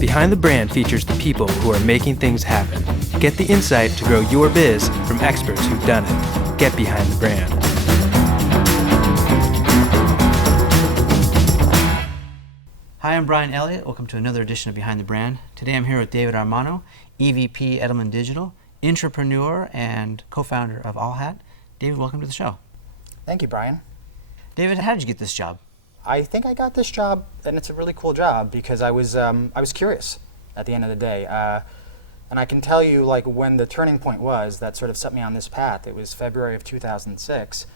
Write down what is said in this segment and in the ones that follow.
Behind the Brand features the people who are making things happen. Get the insight to grow your biz from experts who've done it. Get behind the brand. Hi, I'm Brian Elliott. Welcome to another edition of Behind the Brand. Today I'm here with David Armano, EVP Edelman Digital, intrapreneur and co-founder of AllHat. David, welcome to the show. Thank you, Brian. David, how did you get this job? I think I got this job, and it's a really cool job because I was curious at the end of the day. And I can tell you, like, when the turning point was that sort of set me on this path. It was February of 2006,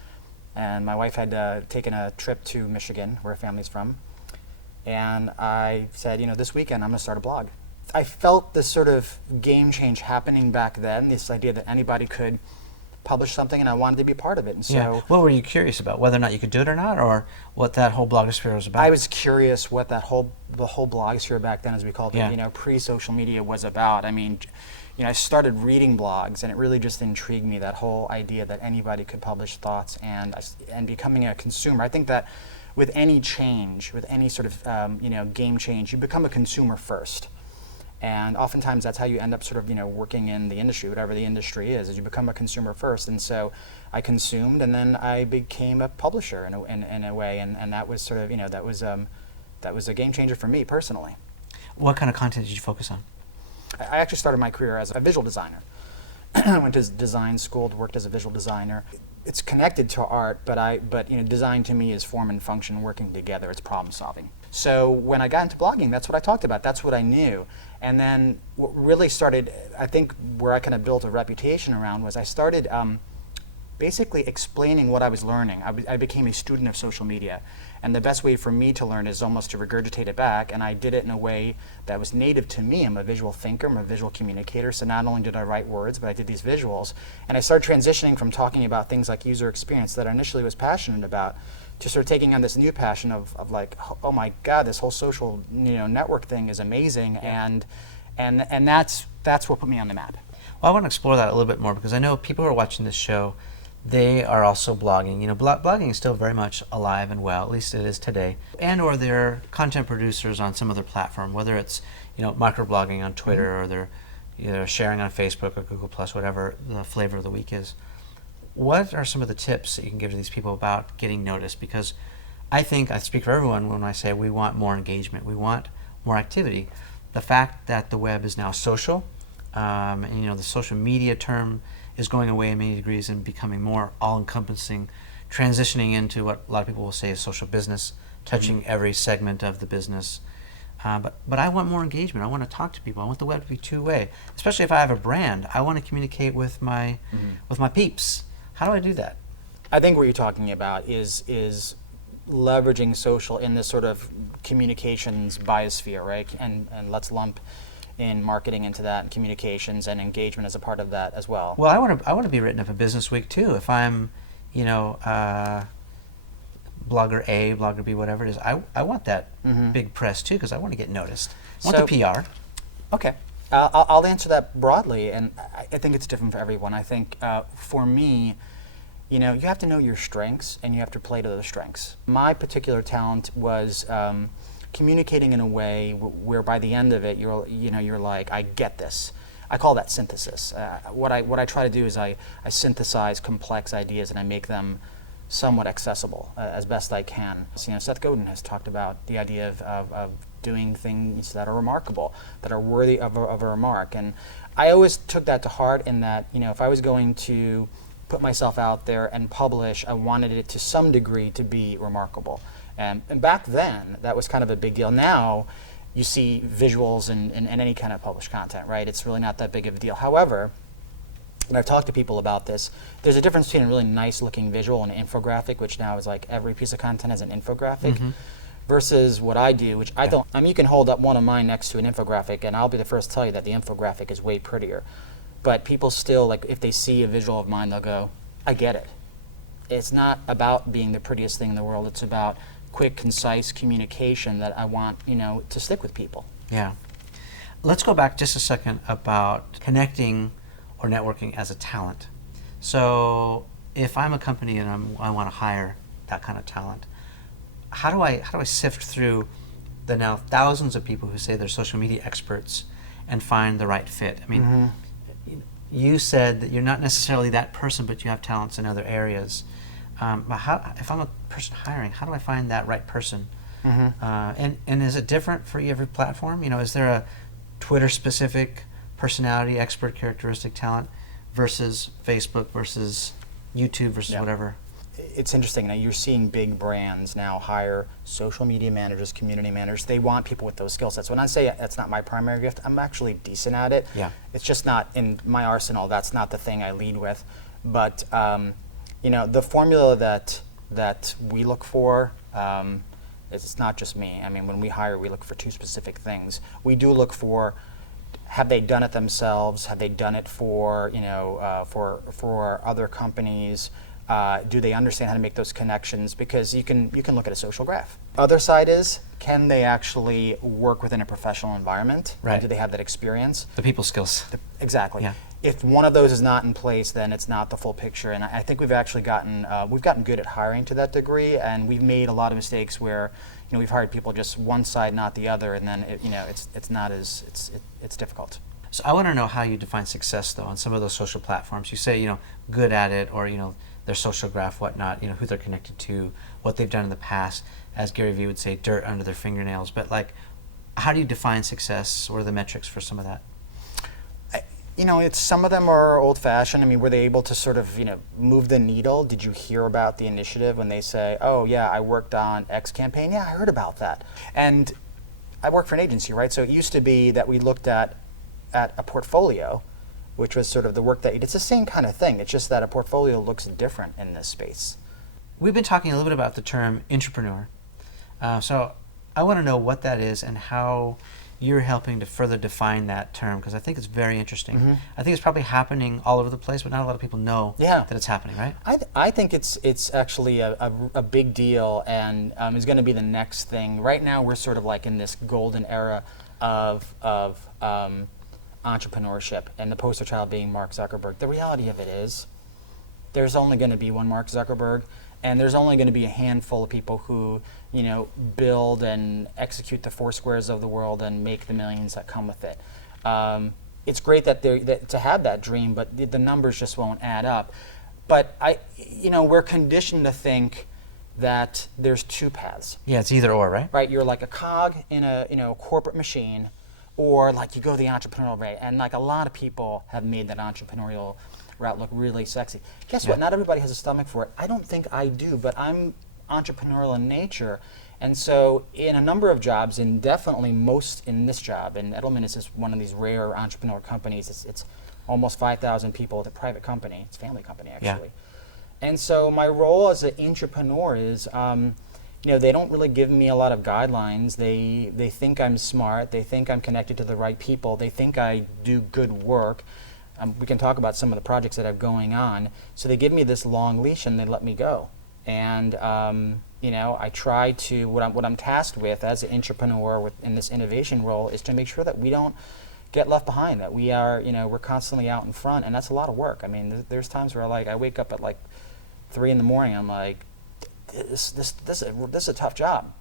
and my wife had taken a trip to Michigan, where her family's from. And I said, this weekend I'm going to start a blog. I felt this sort of game change happening back then, this idea that anybody could publish something, and I wanted to be a part of it. And so, what were you curious about? Whether or not you could do it or not, or what that whole blogosphere was about? I was curious what the whole blogosphere back then, as we called it, pre-social media, was about. I mean, I started reading blogs, and it really just intrigued me, that whole idea that anybody could publish thoughts, and becoming a consumer. I think that with any change, with any sort of game change, you become a consumer first. And oftentimes that's how you end up sort of, working in the industry, whatever the industry is you become a consumer first. And so I consumed, and then I became a publisher in a way, and that was sort of, that was a game changer for me personally. What kind of content did you focus on? I actually started my career as a visual designer. I went to design school, worked as a visual designer. It's connected to art, but design to me is form and function working together. It's problem solving. So when I got into blogging, that's what I talked about. That's what I knew. And then what really started, I think, where I kind of built a reputation around was I started basically explaining what I was learning. I became a student of social media. And the best way for me to learn is almost to regurgitate it back. And I did it in a way that was native to me. I'm a visual thinker. I'm a visual communicator. So not only did I write words, but I did these visuals. And I started transitioning from talking about things like user experience that I initially was passionate about to sort of taking on this new passion of like, oh my God, this whole social network thing is amazing. Yeah. And that's what put me on the map. Well, I want to explore that a little bit more because I know people who are watching this show, they are also blogging. Blogging is still very much alive and well, at least it is today. And or they're content producers on some other platform, whether it's microblogging on Twitter or they're either sharing on Facebook or Google Plus, whatever the flavor of the week is. What are some of the tips that you can give to these people about getting noticed? Because I think I speak for everyone when I say we want more engagement, we want more activity. The fact that the web is now social, and the social media term is going away in many degrees and becoming more all-encompassing, transitioning into what a lot of people will say is social business, touching every segment of the business. But I want more engagement. I want to talk to people. I want the web to be two-way. Especially if I have a brand, I want to communicate with my peeps. How do I do that? I think what you're talking about is leveraging social in this sort of communications biosphere, right? And let's lump in marketing into that, and communications and engagement as a part of that as well. Well, I want to be written up in BusinessWeek too. If I'm, blogger A, blogger B, whatever it is, I want that big press too because I want to get noticed. I want the PR. Okay. I'll answer that broadly, and I think it's different for everyone. I think for me, you have to know your strengths and you have to play to those strengths. My particular talent was communicating in a way where by the end of it, you're like, I get this. I call that synthesis. What I try to do is I synthesize complex ideas and I make them somewhat accessible as best I can. So, Seth Godin has talked about the idea of doing things that are remarkable, that are worthy of a remark. And I always took that to heart in that, if I was going to put myself out there and publish, I wanted it to some degree to be remarkable. And back then, that was kind of a big deal. Now, you see visuals in any kind of published content, right? It's really not that big of a deal. However, when I've talked to people about this, there's a difference between a really nice looking visual and an infographic, which now is like every piece of content has an infographic, versus what I do, which I don't. You can hold up one of mine next to an infographic, and I'll be the first to tell you that the infographic is way prettier. But people still, like, if they see a visual of mine, they'll go, I get it. It's not about being the prettiest thing in the world. It's about quick, concise communication that I want, to stick with people. Yeah. Let's go back just a second about connecting or networking as a talent. So if I'm a company and I want to hire that kind of talent, how do I sift through the now thousands of people who say they're social media experts and find the right fit. I mean, you said that you're not necessarily that person, but you have talents in other areas. But if I'm a person hiring, how do I find that right person? And is it different for every platform? Is there a Twitter-specific personality, expert, characteristic, talent versus Facebook versus YouTube versus whatever? It's interesting. Now you're seeing big brands now hire social media managers, community managers. They want people with those skill sets. When I say that's not my primary gift, I'm actually decent at it. Yeah. It's just not in my arsenal. That's not the thing I lead with. But the formula that we look for, it's not just me. I mean, when we hire, we look for two specific things. We do look for, have they done it themselves? Have they done it for for other companies? Do they understand how to make those connections? Because you can look at a social graph. Other side is, can they actually work within a professional environment? Right. And do they have that experience? The people skills. Exactly. Yeah. If one of those is not in place, then it's not the full picture. And I think we've actually gotten good at hiring to that degree, and we've made a lot of mistakes where we've hired people just one side, not the other, and then it's difficult. So I want to know how you define success, though, on some of those social platforms. You say, good at it, or their social graph, whatnot, who they're connected to, what they've done in the past. As Gary Vee would say, dirt under their fingernails. But how do you define success? What are the metrics for some of that? It's some of them are old-fashioned. I mean, were they able to sort of, move the needle? Did you hear about the initiative when they say, oh yeah, I worked on X campaign? Yeah, I heard about that. And I work for an agency, right? So it used to be that we looked at a portfolio, which was sort of the work that you did. It's the same kind of thing. It's just that a portfolio looks different in this space. We've been talking a little bit about the term intrapreneur. So I want to know what that is and how you're helping to further define that term, because I think it's very interesting. I think it's probably happening all over the place, but not a lot of people know that it's happening, right? I think it's actually a big deal, and is going to be the next thing. Right now, we're sort of like in this golden era of entrepreneurship, and the poster child being Mark Zuckerberg. The reality of it is, there's only going to be one Mark Zuckerberg, and there's only going to be a handful of people who build and execute the Foursquares of the world and make the millions that come with it. It's great that to have that dream, but the numbers just won't add up. But we're conditioned to think that there's two paths. Yeah, it's either or, right? Right, you're like a cog in a corporate machine, or you go the entrepreneurial way, and a lot of people have made that entrepreneurial route look really sexy. Guess what? Not everybody has a stomach for it. I don't think I do, but I'm entrepreneurial in nature, and so in a number of jobs, and definitely most in this job, and Edelman is just one of these rare entrepreneur companies. It's almost 5,000 people with a private company. It's a family company, actually. Yeah. And so my role as an intrapreneur is, they don't really give me a lot of guidelines. They think I'm smart. They think I'm connected to the right people. They think I do good work. We can talk about some of the projects that I have going on. So they give me this long leash and they let me go. And I try to, what I'm tasked with as an intrapreneur in this innovation role is to make sure that we don't get left behind, that we are, we're constantly out in front, and that's a lot of work. I mean, there's times where I wake up at 3 in the morning, I'm like, this is a tough job.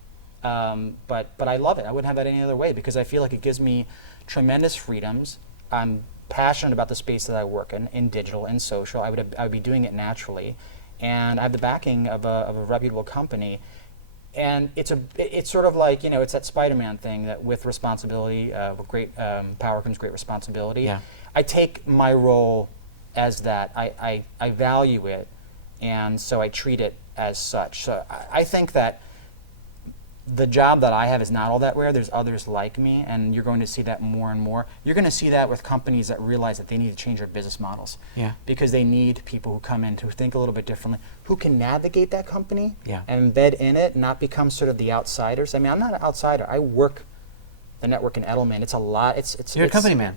But I love it. I wouldn't have it any other way, because I feel like it gives me tremendous freedoms. I'm passionate about the space that I work in digital and social. I would be doing it naturally. And I have the backing of a reputable company, and it's sort of like it's that Spider-Man thing that with responsibility, with great power comes great responsibility. Yeah. I take my role as that. I value it, and so I treat it as such. So I think that the job that I have is not all that rare. There's others like me, and you're going to see that more and more. You're going to see that with companies that realize that they need to change their business models. Yeah. Because they need people who come in to think a little bit differently, who can navigate that company and embed in it, not become sort of the outsiders. I mean, I'm not an outsider. I work the network in Edelman. It's a lot. You're a company man.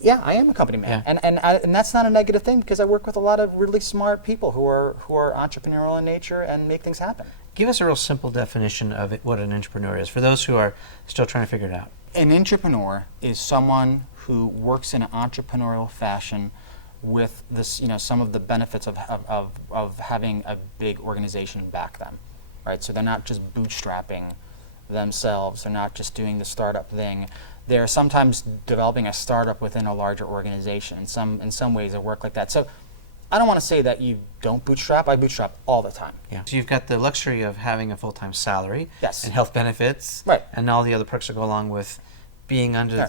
Yeah, I am a company man, and that's not a negative thing, because I work with a lot of really smart people who are entrepreneurial in nature and make things happen. Give us a real simple definition of what an intrapreneur is for those who are still trying to figure it out. An intrapreneur is someone who works in an entrepreneurial fashion with this, some of the benefits of having a big organization back them, right? So they're not just bootstrapping themselves. They're not just doing the startup thing. They're sometimes developing a startup within a larger organization. In some ways, it work like that. So I don't want to say that you don't bootstrap. I bootstrap all the time. Yeah. So you've got the luxury of having a full-time salary, Yes. and health benefits, Right. and all the other perks that go along with being under Right.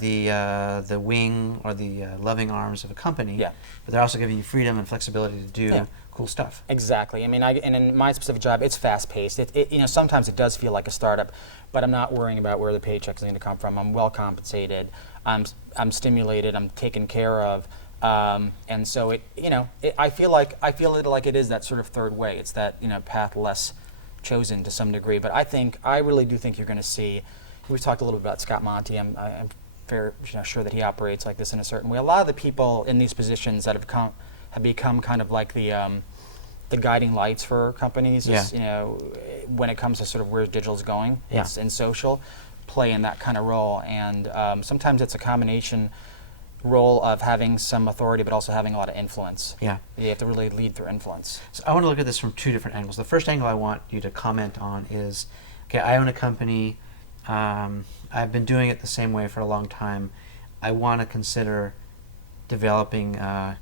the wing or the loving arms of a company. Yeah. But they're also giving you freedom and flexibility to do Yeah. cool stuff. Exactly. I mean, and in my specific job, it's fast-paced. Sometimes it does feel like a startup, but I'm not worrying about where the paycheck's going to come from. I'm well compensated. I'm stimulated. I'm taken care of. And so I feel it like it is that sort of third way. It's that path less chosen to some degree. But I really do think you're going to see. We've talked a little bit about Scott Monty. I'm very sure that he operates like this in a certain way. A lot of the people in these positions that have become kind of like the guiding lights for companies. Yeah. When it comes to sort of where digital's going, Yeah. it's in social, play in that kind of role. And sometimes it's a combination role of having some authority, but also having a lot of influence. Yeah. You have to really lead through influence. So I want to look at this from two different angles. The first angle I want you to comment on is, okay, I own a company. I've been doing it the same way for a long time. I want to consider developing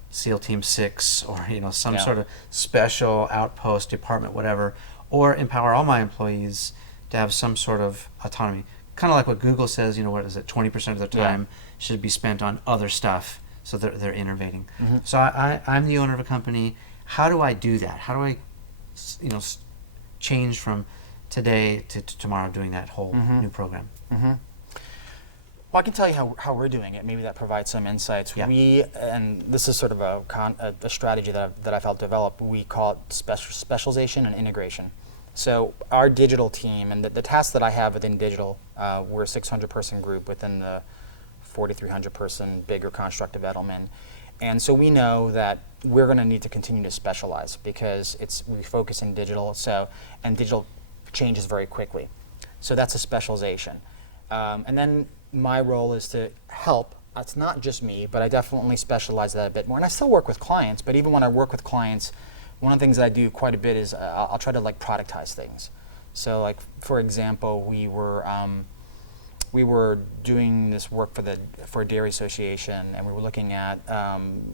SEAL Team 6 or some Yeah. sort of special outpost, department, whatever, or empower all my employees to have some sort of autonomy. Kind of like what Google says, what is it, 20% of their time should be spent on other stuff, so they're innovating. Mm-hmm. So I'm the owner of a company. How do I do that? How do I change from today to tomorrow doing that whole new program? Mm-hmm. Well, I can tell you how we're doing it. Maybe that provides some insights. Yeah. And this is sort of a strategy that I've helped develop. We call it specialization and integration. So our digital team and the tasks that I have within digital, we're a 600-person group within the 4,300-person bigger construct of Edelman. And so we know that we're going to need to continue to specialize because we focus in digital, and digital changes very quickly. So that's a specialization. And then my role is to help. It's not just me, but I definitely specialize that a bit more. And I still work with clients, but even when I work with clients, one of the things that I do quite a bit is I'll try to productize things. So like, for example, we were doing this work for a dairy association, and we were looking at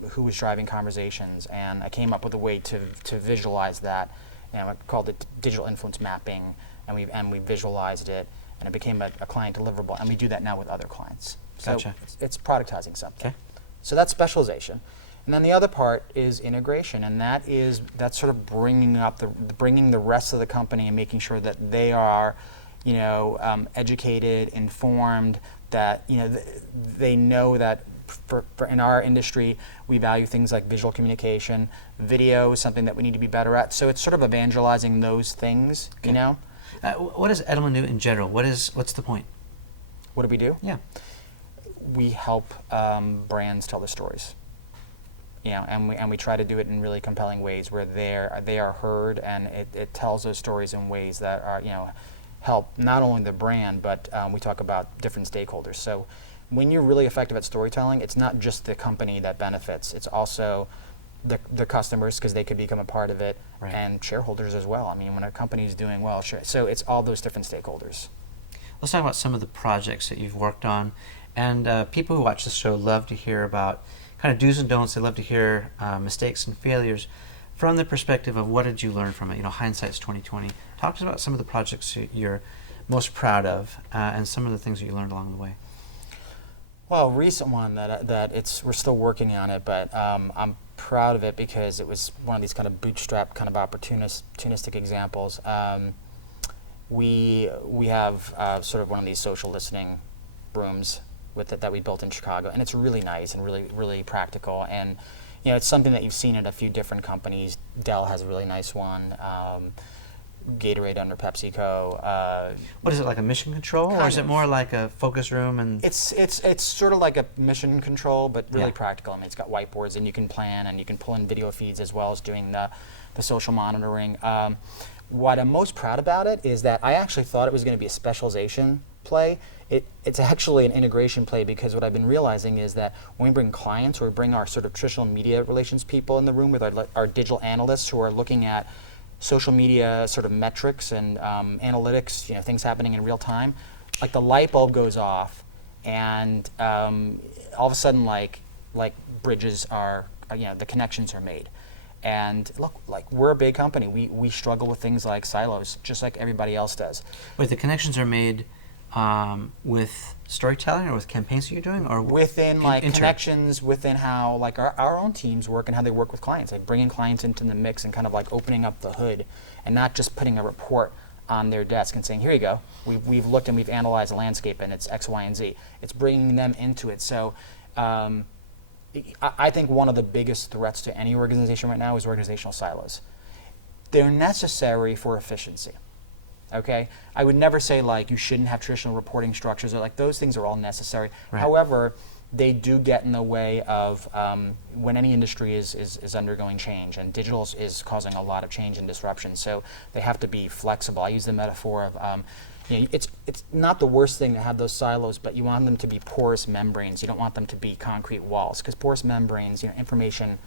who was driving conversations, and I came up with a way to visualize that. I called it digital influence mapping, and we visualized it, and it became a client deliverable, and we do that now with other clients. Gotcha. So it's productizing something. Okay. So that's specialization. And then the other part is integration, and that's sort of bringing the rest of the company and making sure that they are, educated, informed, that they know that for in our industry we value things like visual communication, video is something that we need to be better at. So it's sort of evangelizing those things, Okay. What does Edelman do in general? What's the point? What do we do? Yeah. We help brands tell their stories. And we try to do it in really compelling ways where they are heard, and it tells those stories in ways that are help not only the brand, but we talk about different stakeholders. So when you're really effective at storytelling, it's not just the company that benefits; it's also the customers, because they could become a part of it, Right. and shareholders as well. I mean, when a company is doing well, so it's all those different stakeholders. Let's talk about some of the projects that you've worked on, and people who watch the show love to hear about kind of do's and don'ts. They love to hear mistakes and failures from the perspective of what did you learn from it. Hindsight's 2020. Talk to us about some of the projects you're most proud of, and some of the things that you learned along the way. Well, a recent one we're still working on it, but I'm proud of it because it was one of these kind of bootstrap, kind of opportunistic examples. We have sort of one of these social listening rooms with it that we built in Chicago, and it's really nice and really, really practical. And it's something that you've seen at a few different companies. Dell has a really nice one. Gatorade under PepsiCo. What is it, like a mission control, or is it more like a focus room? And It's sort of like a mission control, but really Yeah. practical. I mean, it's got whiteboards, and you can plan, and you can pull in video feeds as well as doing the social monitoring. What I'm most proud about it is that I actually thought it was going to be a specialization play. It's actually an integration play, because what I've been realizing is that when we bring clients, or we bring our sort of traditional media relations people in the room with our digital analysts who are looking at social media sort of metrics and analytics, things happening in real time, like the light bulb goes off, and all of a sudden, like bridges are, the connections are made. And look, like we're a big company. We struggle with things like silos, just like everybody else does. Wait, the connections are made with storytelling or with campaigns that you're doing, or within connections within how like our own teams work and how they work with clients, like bringing clients into the mix and kind of like opening up the hood and not just putting a report on their desk and saying, here you go, we've looked and we've analyzed the landscape and it's X, Y, and Z. It's bringing them into it. So I think one of the biggest threats to any organization right now is organizational silos. They're necessary for efficiency. Okay, I would never say like you shouldn't have traditional reporting structures, or like those things are all necessary. Right. However, they do get in the way of when any industry is undergoing change, and digital is causing a lot of change and disruption. So they have to be flexible. I use the metaphor of it's not the worst thing to have those silos, but you want them to be porous membranes. You don't want them to be concrete walls, because porous membranes, information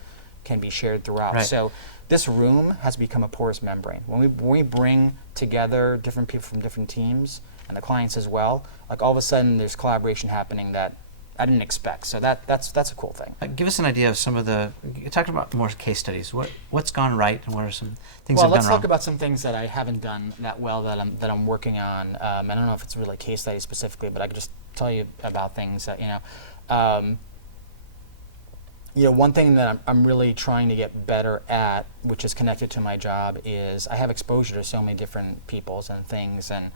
can be shared throughout. Right. So this room has become a porous membrane. When we bring together different people from different teams and the clients as well, like all of a sudden there's collaboration happening that I didn't expect. So that's a cool thing. Give us an idea of some of you talked about more case studies. What's gone right and what are some things Well, that have let's gone wrong? talk about some things that I haven't done that well that I'm working on. I don't know if it's really case study specifically, but I could just tell you about things that, one thing that I'm really trying to get better at, which is connected to my job, is I have exposure to so many different peoples and things, and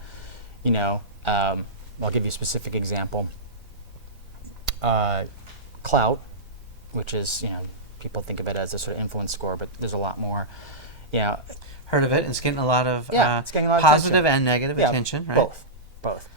I'll give you a specific example. Clout, which is people think of it as a sort of influence score, but there's a lot more. Heard of it? It's getting a lot of it's getting a lot of positive attention. and negative attention, right? Both.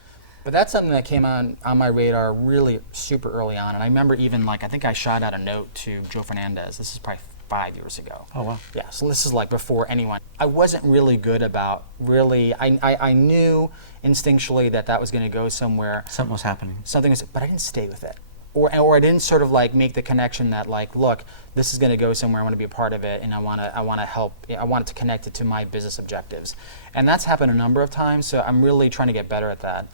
But that's something that came on my radar really super early on. And I remember even I think I shot out a note to Joe Fernandez. This is probably 5 years ago. Oh, wow. Yeah, so this is like before anyone. I wasn't really good about I knew instinctually that was going to go somewhere. Something was happening. But I didn't stay with it. Or I didn't sort of make the connection that look, this is going to go somewhere. I want to be a part of it, and I want to help. I want it to connect it to my business objectives, and that's happened a number of times. So I'm really trying to get better at that.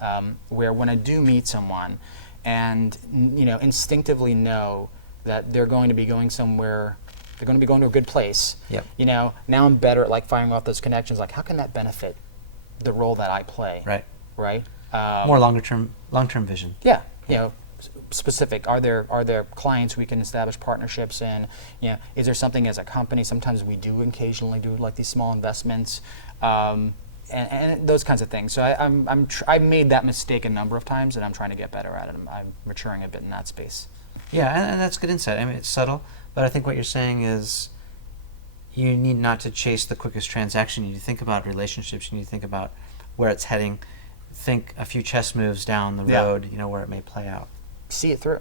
Where when I do meet someone, and instinctively know that they're going to be going somewhere, they're going to be going to a good place. Yep. Now I'm better at firing off those connections. How can that benefit the role that I play? Right. Right. More long-term vision. Yeah. Specific. Are there clients we can establish partnerships in? Is there something as a company? Sometimes we do occasionally do these small investments, and those kinds of things. So I've made that mistake a number of times, and I'm trying to get better at it. I'm maturing a bit in that space. Yeah, and that's good insight. I mean, it's subtle, but I think what you're saying is you need not to chase the quickest transaction. You need to think about relationships. You need to think about where it's heading. Think a few chess moves down the road, where it may play out. See it through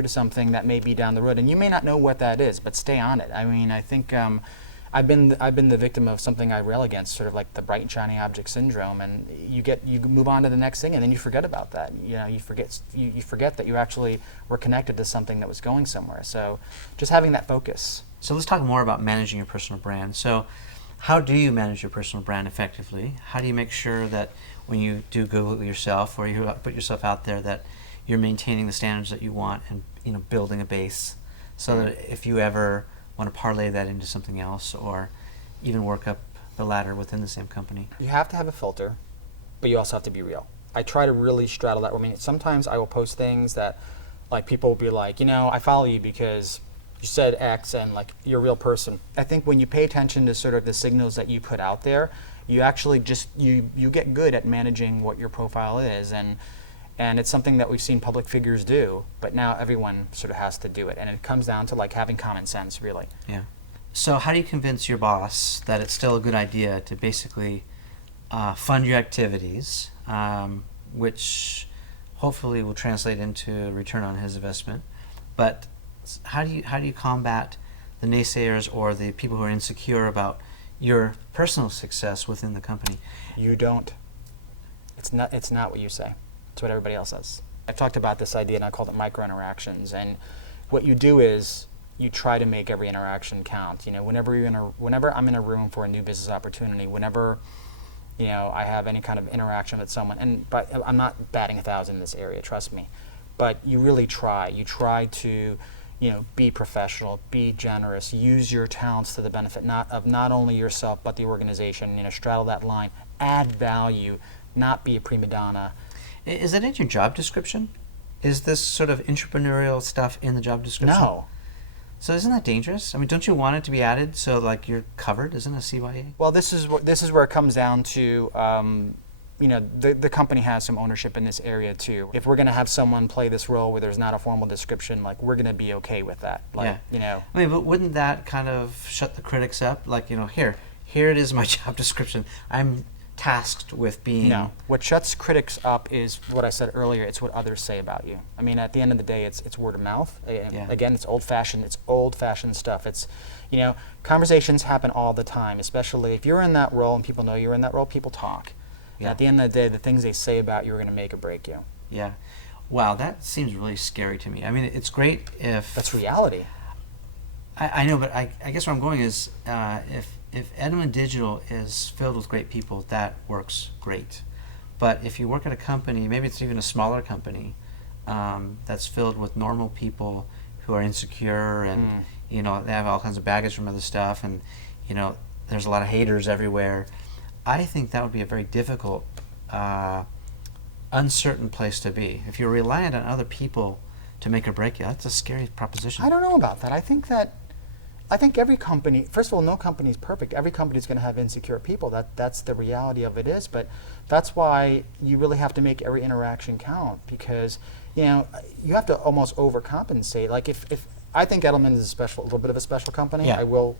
to something that may be down the road, and you may not know what that is, but stay on it. I mean, I think I've been the victim of something I rail against, sort of like the bright and shiny object syndrome, and you move on to the next thing, and then you forget about that. You forget that you actually were connected to something that was going somewhere. So just having that focus. So let's talk more about managing your personal brand. So how do you manage your personal brand effectively? How do you make sure that when you do Google yourself or you put yourself out there that you're maintaining the standards that you want and building a base so that if you ever want to parlay that into something else or even work up the ladder within the same company? You have to have a filter, but you also have to be real. I try to really straddle that. I mean, sometimes I will post things that people will be like, I follow you because you said X and you're a real person. I think when you pay attention to sort of the signals that you put out there, you actually just you get good at managing what your profile is, and it's something that we've seen public figures do, but now everyone sort of has to do it, and it comes down to having common sense, really. Yeah. So how do you convince your boss that it's still a good idea to basically fund your activities, which hopefully will translate into a return on his investment, but how do you combat the naysayers or the people who are insecure about your personal success within the company? You don't. It's not what you say. It's what everybody else says. I've talked about this idea, and I called it micro interactions. And what you do is you try to make every interaction count. You know, whenever I'm in a room for a new business opportunity, whenever I have any kind of interaction with someone, but I'm not batting 1,000 in this area, trust me. But you really try. You try to, be professional, be generous, use your talents to the benefit not only yourself but the organization. Straddle that line, add value, not be a prima donna. Is that in your job description? Is this sort of entrepreneurial stuff in the job description? No. So isn't that dangerous? I mean, don't you want it to be added so like you're covered? Isn't a CYA? Well, this is where it comes down to. The company has some ownership in this area too. If we're going to have someone play this role where there's not a formal description, like we're going to be okay with that. Like, I mean, but wouldn't that kind of shut the critics up? Like, here it is, my job description. I'm tasked with being. No. What shuts critics up is what I said earlier. It's what others say about you. I mean, at the end of the day, it's word of mouth. Again, it's old-fashioned. It's old-fashioned stuff. It's, conversations happen all the time. Especially if you're in that role and people know you're in that role, people talk. Yeah. At the end of the day, the things they say about you are going to make or break you. Yeah. Wow, that seems really scary to me. I mean, it's great if... That's reality. I know, but I guess where I'm going is if Edelman Digital is filled with great people, that works great. But if you work at a company, maybe it's even a smaller company, that's filled with normal people who are insecure and, they have all kinds of baggage from other stuff and, there's a lot of haters everywhere. I think that would be a very difficult, uncertain place to be. If you're reliant on other people to make or break you, that's a scary proposition. I don't know about that. I think every company, first of all, no company is perfect. Every company is going to have insecure people. That's the reality of it is. But that's why you really have to make every interaction count because, you have to almost overcompensate. Like if I think Edelman is a little bit of a special company. Yeah. I will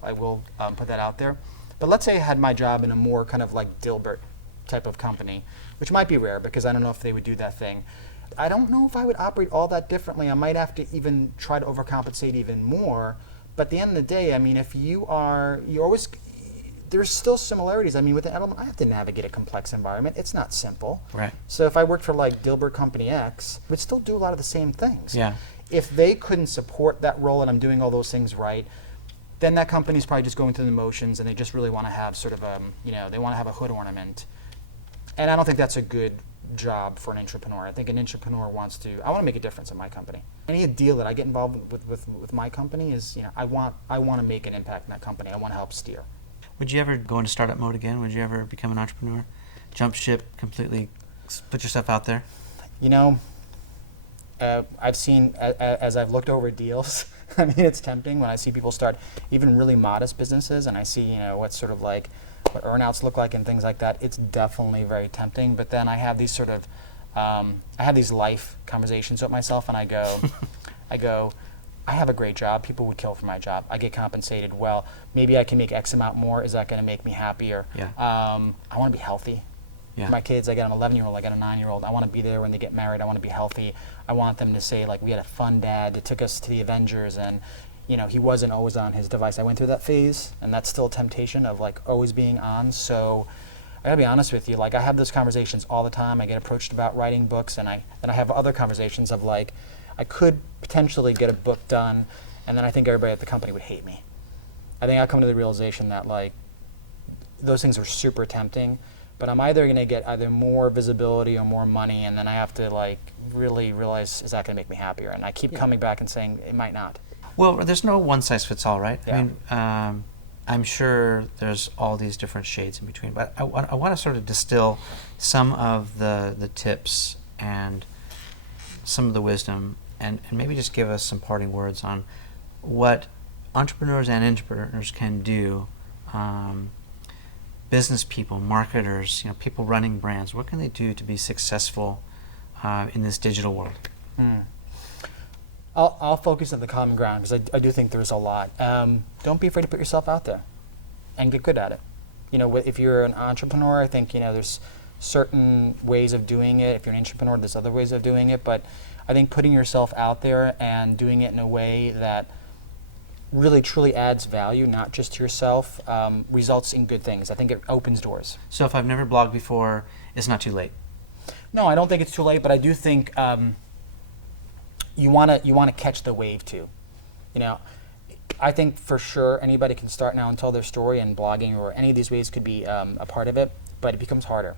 put that out there. But let's say I had my job in a more kind of like Dilbert type of company, which might be rare because I don't know if they would do that thing. I don't know if I would operate all that differently. I might have to even try to overcompensate even more. But at the end of the day, I mean, if there's still similarities. I mean, with an Edelman, I have to navigate a complex environment. It's not simple. Right. So if I worked for like Dilbert Company X, we'd still do a lot of the same things. Yeah. If they couldn't support that role and I'm doing all those things right, then that company's probably just going through the motions and they just really want to have sort of they want to have a hood ornament. And I don't think that's a good job for an entrepreneur. I think an entrepreneur I want to make a difference in my company. Any deal that I get involved with my company is, I want to make an impact in that company. I want to help steer. Would you ever go into startup mode again? Would you ever become an entrepreneur? Jump ship, completely put yourself out there? I've seen, as I've looked over deals, I mean, it's tempting when I see people start even really modest businesses and I see, what sort of like, what earnouts look like and things like that. It's definitely very tempting. But then I have these sort of, I have these life conversations with myself and I go, I have a great job. People would kill for my job. I get compensated well. Maybe I can make X amount more. Is that going to make me happier? Yeah. I want to be healthy. Yeah. My kids, I got an 11-year-old, I got a 9-year-old. I want to be there when they get married. I want to be healthy. I want them to say, like, we had a fun dad that took us to the Avengers and, he wasn't always on his device. I went through that phase, and that's still a temptation of, like, always being on. So I got to be honest with you. Like, I have those conversations all the time. I get approached about writing books, and I have other conversations of, like, I could potentially get a book done, and then I think everybody at the company would hate me. I think I come to the realization that, like, those things are super tempting. But I'm either going to get either more visibility or more money, and then I have to like really realize, is that going to make me happier? And I keep coming back and saying it might not. Well, there's no one size fits all, right? Yeah. I mean, I'm sure there's all these different shades in between, but I want to sort of distill some of the tips and some of the wisdom, and maybe just give us some parting words on what entrepreneurs and entrepreneurs can do. Business people, marketers, people running brands, what can they do to be successful in this digital world? I'll focus on the common ground because I do think there's a lot. Don't be afraid to put yourself out there and get good at it. If you're an entrepreneur, I think there's certain ways of doing it. If you're an entrepreneur, there's other ways of doing it. But I think putting yourself out there and doing it in a way that really truly adds value, not just to yourself, results in good things. I think it opens doors. So if I've never blogged before, it's not too late? No, I don't think it's too late, but I do think you want to catch the wave too. I think for sure anybody can start now and tell their story, and blogging or any of these ways could be a part of it, but it becomes harder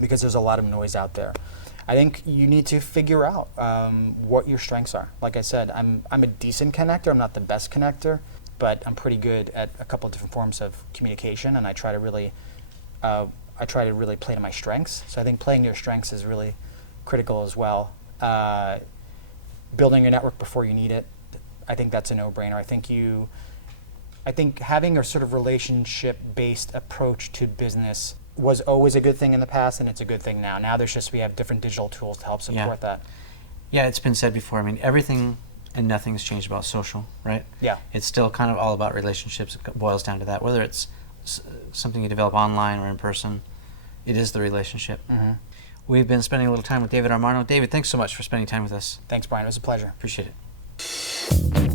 because there's a lot of noise out there. I think you need to figure out what your strengths are. Like I said, I'm a decent connector. I'm not the best connector, but I'm pretty good at a couple of different forms of communication, and I try to really play to my strengths. So I think playing to your strengths is really critical as well. Building your network before you need it, I think that's a no-brainer. I think having a sort of relationship-based approach to business was always a good thing in the past, and it's a good thing now. Now we have different digital tools to help support that. Yeah, it's been said before. I mean, everything and nothing's changed about social, right? Yeah. It's still kind of all about relationships. It boils down to that. Whether it's something you develop online or in person, it is the relationship. Mm-hmm. We've been spending a little time with David Armano. David, thanks so much for spending time with us. Thanks, Brian. It was a pleasure. Appreciate it.